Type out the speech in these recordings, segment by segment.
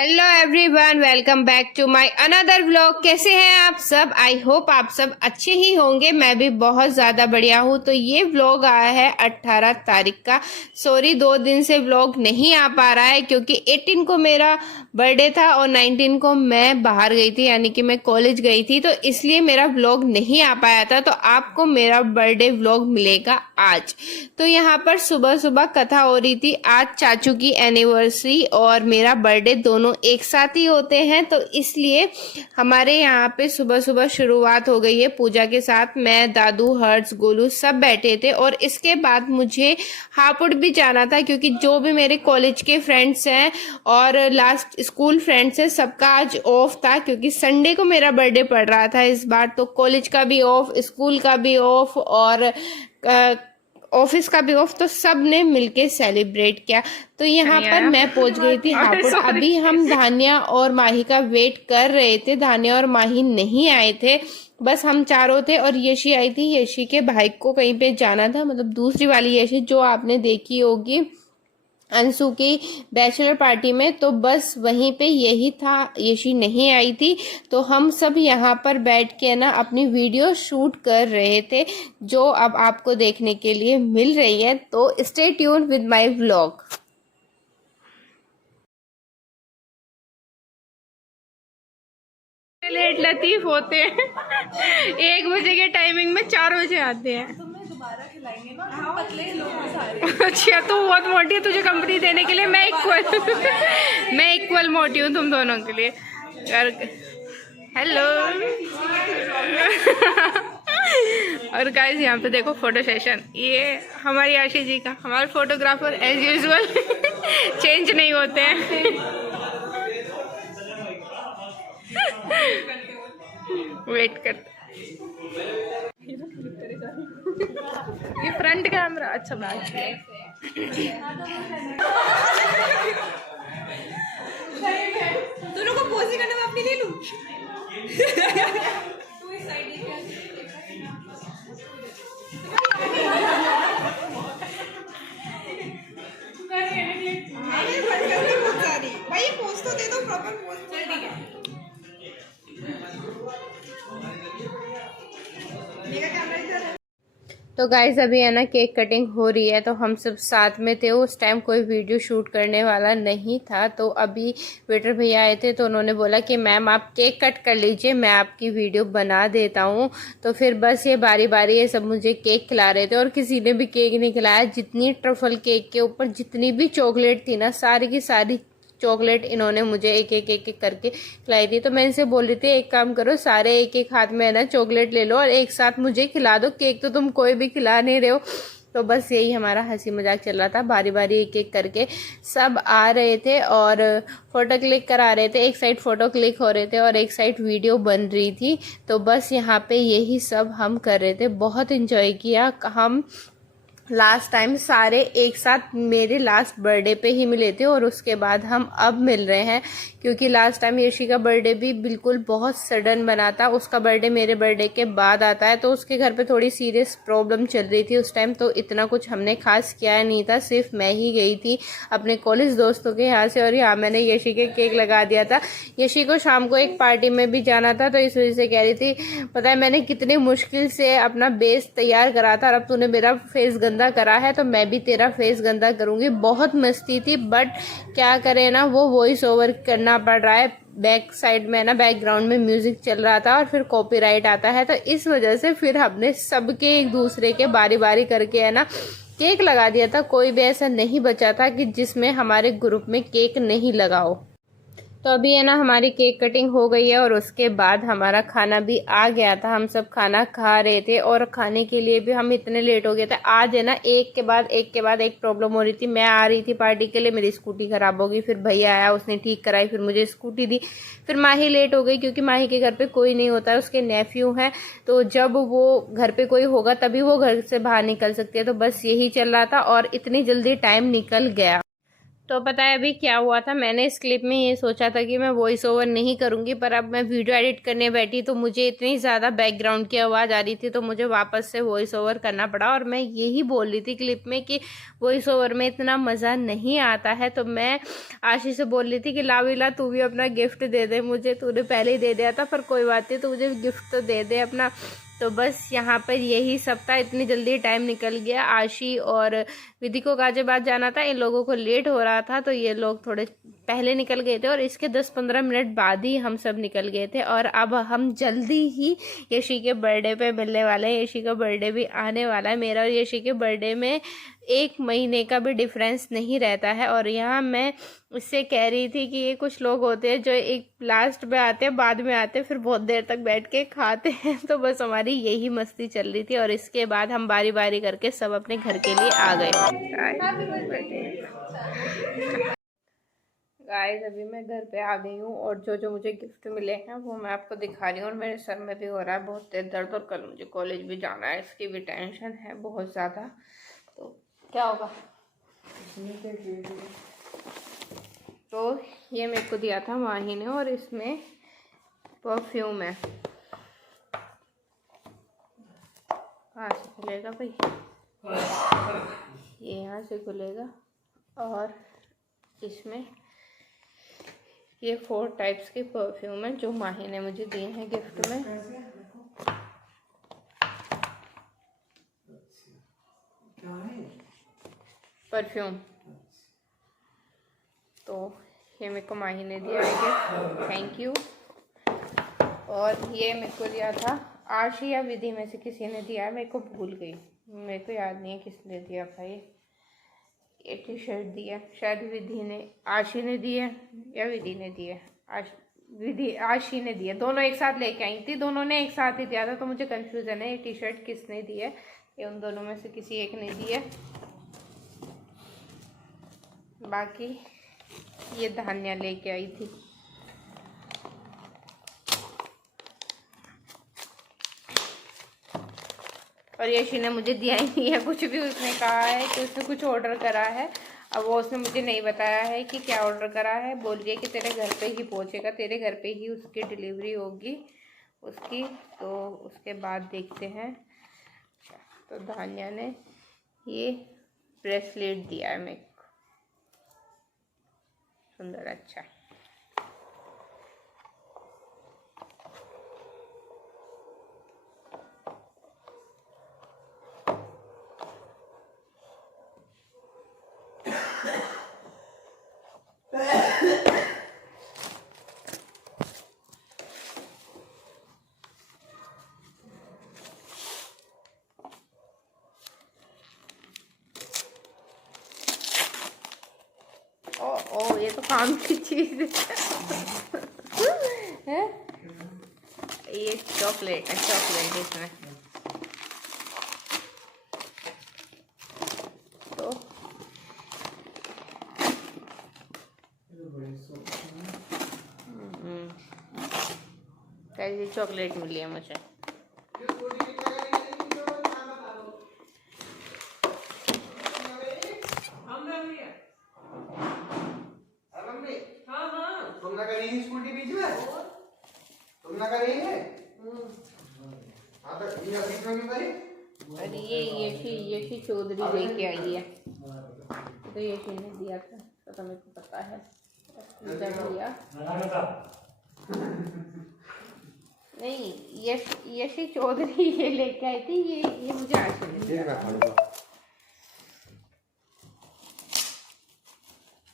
Hello everyone, welcome back to my another vlog. कैसे हैं आप सब? आई होप आप सब अच्छे ही होंगे। मैं भी बहुत ज़्यादा बढ़िया हूँ। तो ये व्लॉग आया है 18 तारीख का। सॉरी 2 दिन से व्लॉग नहीं आ पा रहा है क्योंकि 18 को मेरा बर्थडे था और 19 को मैं बाहर गई थी, यानी कि मैं कॉलेज गई थी, तो इसलिए मेरा व्लॉग नहीं आ पाया था। तो आपको मेरा बर्थडे व्लॉग मिलेगा आज। तो यहाँ पर सुबह सुबह कथा हो रही थी। आज चाचू की एनिवर्सरी और मेरा बर्थडे दोनों एक साथ ही होते हैं, तो इसलिए हमारे यहाँ पे सुबह सुबह शुरुआत हो गई है पूजा के साथ। मैं, दादू, हर्ष, गोलू सब बैठे थे और इसके बाद मुझे हापुड़ भी जाना था क्योंकि जो भी मेरे कॉलेज के फ्रेंड्स हैं और लास्ट स्कूल फ्रेंड्स हैं सबका आज ऑफ था क्योंकि संडे को मेरा बर्थडे पड़ रहा था इस बार। तो कॉलेज का भी ऑफ, स्कूल का भी ऑफ और ऑफिस का भी ऑफ, तो सब ने मिलके सेलिब्रेट किया। तो यहाँ पर मैं पहुंच गई थी हापुड़। अभी हम धान्या और माही का वेट कर रहे थे। धान्या और माही नहीं आए थे, बस हम चारों थे और यशी आई थी। यशी के भाई को कहीं पे जाना था, मतलब दूसरी वाली यशी जो आपने देखी होगी अंशु की बैचलर पार्टी में, तो बस वहीं पे यही था। यशी नहीं आई थी तो हम सब यहाँ पर बैठ के ना अपनी वीडियो शूट कर रहे थे जो अब आपको देखने के लिए मिल रही है। तो stay tune with my vlog. Late लतीफ होते हैं 1 बजे के टाइमिंग में 4 बजे आते हैं। अच्छा, तू बहुत मोटी है, तुझे कंपनी देने के लिए मैं इक्वल मोटी हूँ तुम दोनों के लिए। हेलो और गाइस यहाँ पे देखो फोटो सेशन। ये हमारी आशी जी का, हमारे फोटोग्राफर एज यूजुअल चेंज नहीं होते हैं। वेट कर, ये फ्रंट कैमरा अच्छा बात है। दोनों को पोज करने में अपनी ले लूं। भाई ये पोज तो दे दो, प्रॉपर पोज। ठीक है, मेरा कैमरा इधर है। तो गाइस अभी है ना केक कटिंग हो रही है, तो हम सब साथ में थे। उस टाइम कोई वीडियो शूट करने वाला नहीं था। तो अभी वेटर भैया आए थे तो उन्होंने बोला कि मैम आप केक कट कर लीजिए, मैं आपकी वीडियो बना देता हूँ। तो फिर बस ये बारी बारी ये सब मुझे केक खिला रहे थे और किसी ने भी केक नहीं खिलाया। जितनी ट्रफल केक के ऊपर जितनी भी चॉकलेट थी ना, सारी की सारी चॉकलेट इन्होंने मुझे एक एक करके खिलाई थी। तो मैं इनसे बोल रही थी एक काम करो, सारे एक एक हाथ में है ना चॉकलेट ले लो और एक साथ मुझे खिला दो, केक तो तुम कोई भी खिला नहीं रहे हो। तो बस यही हमारा हंसी मजाक चल रहा था। बारी बारी एक एक करके सब आ रहे थे और फोटो क्लिक करा रहे थे। एक साइड फोटो क्लिक हो रहे थे और एक साइड वीडियो बन रही थी। तो बस यहाँ पे यही सब हम कर रहे थे। बहुत इंजॉय किया हम। लास्ट टाइम सारे एक साथ मेरे लास्ट बर्थडे पे ही मिले थे और उसके बाद हम अब मिल रहे हैं क्योंकि लास्ट टाइम यशी का बर्थडे भी बिल्कुल बहुत सडन बना था। उसका बर्थडे मेरे बर्थडे के बाद आता है, तो उसके घर पे थोड़ी सीरियस प्रॉब्लम चल रही थी उस टाइम। तो इतना कुछ हमने खास किया नहीं था, सिर्फ मैं ही गई थी अपने कॉलेज दोस्तों के यहाँ से और यहाँ मैंने यशी के केक लगा दिया था। यशी को शाम को एक पार्टी में भी जाना था, तो इस वजह से कह रही थी पता है मैंने कितनी मुश्किल से अपना बेस तैयार करा था और अब तूने मेरा फेस गंदा करा है तो मैं भी तेरा फेस गंदा करूंगी। बहुत मस्ती थी, बट क्या करे ना, वो वॉइस ओवर करना पड़ रहा है। बैक साइड में ना बैकग्राउंड में म्यूजिक चल रहा था और फिर कॉपीराइट आता है, तो इस वजह से फिर हमने सबके एक दूसरे के बारी बारी करके है ना केक लगा दिया था। कोई भी ऐसा नहीं बचा था कि जिसमें हमारे ग्रुप में केक नहीं लगाओ। तो अभी है ना हमारी केक कटिंग हो गई है और उसके बाद हमारा खाना भी आ गया था। हम सब खाना खा रहे थे और खाने के लिए भी हम इतने लेट हो गए थे। आज है ना एक के बाद एक प्रॉब्लम हो रही थी। मैं आ रही थी पार्टी के लिए, मेरी स्कूटी खराब हो गई, फिर भैया आया उसने ठीक कराई, फिर मुझे स्कूटी दी। फिर माही लेट हो गई क्योंकि माही के घर पे कोई नहीं होता है, उसके नेफ्यू हैं, तो जब वो घर पे कोई होगा तभी वो घर से बाहर निकल सकती है। तो बस यही चल रहा था और इतनी जल्दी टाइम निकल गया। तो पता है अभी क्या हुआ था, मैंने इस क्लिप में ये सोचा था कि मैं वॉइस ओवर नहीं करूँगी, पर अब मैं वीडियो एडिट करने बैठी तो मुझे इतनी ज़्यादा बैकग्राउंड की आवाज़ आ रही थी तो मुझे वापस से वॉइस ओवर करना पड़ा। और मैं यही बोल रही थी क्लिप में कि वॉइस ओवर में इतना मज़ा नहीं आता है। तो मैं आशी से बोल रही थी कि लाविला तू भी अपना गिफ्ट दे दे मुझे, तूने पहले ही दे दिया था पर कोई बात नहीं, तो मुझे गिफ्ट तो दे दे अपना। तो बस यहाँ पर यही सब था, इतनी जल्दी टाइम निकल गया। आशी और विधि को गाजियाबाद जाना था, इन लोगों को लेट हो रहा था तो ये लोग थोड़े पहले निकल गए थे और इसके 10-15 मिनट बाद ही हम सब निकल गए थे। और अब हम जल्दी ही यशी के बर्थडे पे मिलने वाले हैं। यशी का बर्थडे भी आने वाला है। मेरा और यशी के बर्थडे में 1 महीने का भी डिफरेंस नहीं रहता है। और यहाँ मैं इससे कह रही थी कि ये कुछ लोग होते हैं जो एक लास्ट में आते हैं, बाद में आते हैं, फिर बहुत देर तक बैठ के खाते हैं। तो बस हमारी यही मस्ती चल रही थी और इसके बाद हम बारी बारी करके सब अपने घर के लिए आ गए। गाइस अभी मैं घर पे आ गई हूँ और जो जो मुझे गिफ्ट मिले हैं वो मैं आपको दिखा रही हूँ। और मेरे सर में भी हो रहा है बहुत तेज दर्द और कल मुझे कॉलेज भी जाना है, इसकी भी टेंशन है बहुत ज़्यादा। तो क्या होगा, तो ये मेरे को दिया था माही ने और इसमें परफ्यूम है। कहाँ से खुलेगा भाई, ये यहाँ से खुलेगा। और इसमें ये 4 टाइप्स के परफ्यूम है जो माही ने मुझे दिए हैं गिफ्ट में। परफ्यूम तो ये मेरे को माही ने दिया है गिफ्ट, थैंक यू। और ये मेरे को दिया था आशी या विधि में से किसी ने दिया है, मेरे को भूल गई, मेरे को याद नहीं है किसने दिया भाई। ये टी शर्ट दिया शायद विधि ने, आशी ने दिया या विधि ने दिया, आशी ने दिया, दोनों एक साथ लेके आई थी, दोनों ने एक साथ ही दिया था तो मुझे कंफ्यूजन है ये टी शर्ट किसने दी है। ये उन दोनों में से किसी एक ने दी है। बाकी ये धान्या लेके आई थी। और यशी ने मुझे दिया ही नहीं है कुछ भी, उसने कहा है कि उसने कुछ ऑर्डर करा है। अब वो उसने मुझे नहीं बताया है कि क्या ऑर्डर करा है, बोल रही है कि तेरे घर पे ही पहुंचेगा, तेरे घर पे ही उसकी डिलीवरी होगी उसकी, तो उसके बाद देखते हैं। तो धान्या ने ये ब्रेसलेट दिया है मेरे को, सुंदर अच्छा। ओ ये तो काम की चीज है। ये चॉकलेट है, चॉकलेट इसमें तो कैसी चॉकलेट मिली है मुझे। तुम ना करेंगी स्कूटी बीच में, तुम ना करेंगे। हाँ तो ये बीच में क्यों करी? और ये यशी चौधरी लेके आई है, तो यशी ने दिया था तो मेरे को पता है दिया। नहीं यशी चौधरी ये लेके आई थी, ये मुझे आशी ने दिया।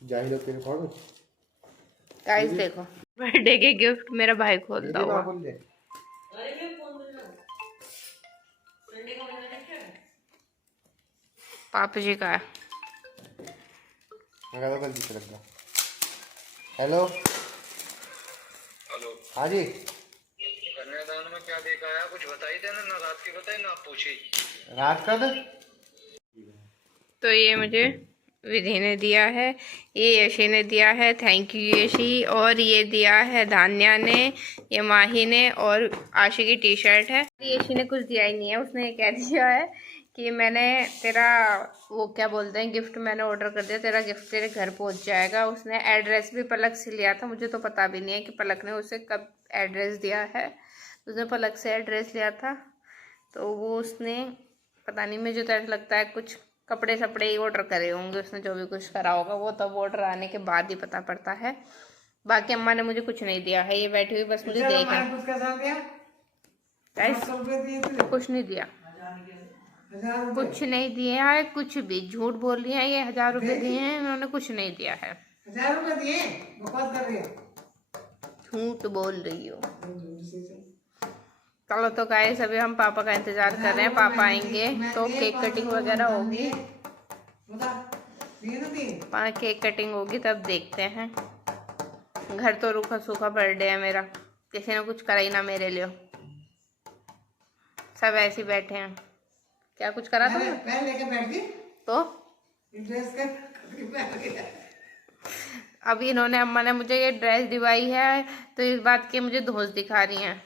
जाहिलो तेरे फोन गाइस देखो बर्थडे के गिफ्ट मेरा भाई खोलता हुआ। पापा जी का है। हेलो हेलो हाँ जी, कन्यादान में क्या देखा है, कुछ बताई देना, ना रात की बताई ना आप पूछी। रात का तो ये मुझे विधि ने दिया है, ये यशी ने दिया है, थैंक यू यशी। और ये दिया है धान्या ने, ये माही ने, और आशी की टी शर्ट है। यशी ने कुछ दिया ही नहीं है, उसने ये कह दिया है कि मैंने तेरा वो क्या बोलते हैं गिफ्ट मैंने ऑर्डर कर दिया, तेरा गिफ्ट तेरे घर पहुंच जाएगा। उसने एड्रेस भी पलक से लिया था, मुझे तो पता भी नहीं है कि पलक ने उसे कब एड्रेस दिया है। उसने पलक से एड्रेस लिया था, तो वो उसने पता नहीं, मुझे तो ऐसा लगता है कुछ कपड़े सपड़े ही ऑर्डर करे होंगे उसने, जो भी कुछ करा होगा वो तब ऑर्डर आने के बाद ही पता पड़ता है। बाकी अम्मा ने मुझे कुछ नहीं दिया है, ये बैठी हुई बस मुझे देखा। कुछ नहीं दिया, कुछ नहीं दिए है, कुछ भी झूठ बोल रही है। ये 1000 रुपए दिए हैं, उन्होंने कुछ नहीं दिया है। 1000 रुपए दिए, बकवास कर रही है, झूठ बोल रही हो। चलो तो गाइस अभी हम पापा का इंतजार कर रहे हैं, पापा आएंगे तो केक कटिंग वगैरह होगी, केक कटिंग होगी तब देखते हैं। घर तो रूखा सूखा बर्थडे है मेरा, किसी ने कुछ करा ही ना मेरे लिए, सब ऐसे ही बैठे हैं। क्या कुछ करा था लेके बैठ गई तो ड्रेस का अभी इन्होंने अम्मा ने मुझे ये ड्रेस दिवाई है, तो इस बात की मुझे धौंस दिखा रही हैं।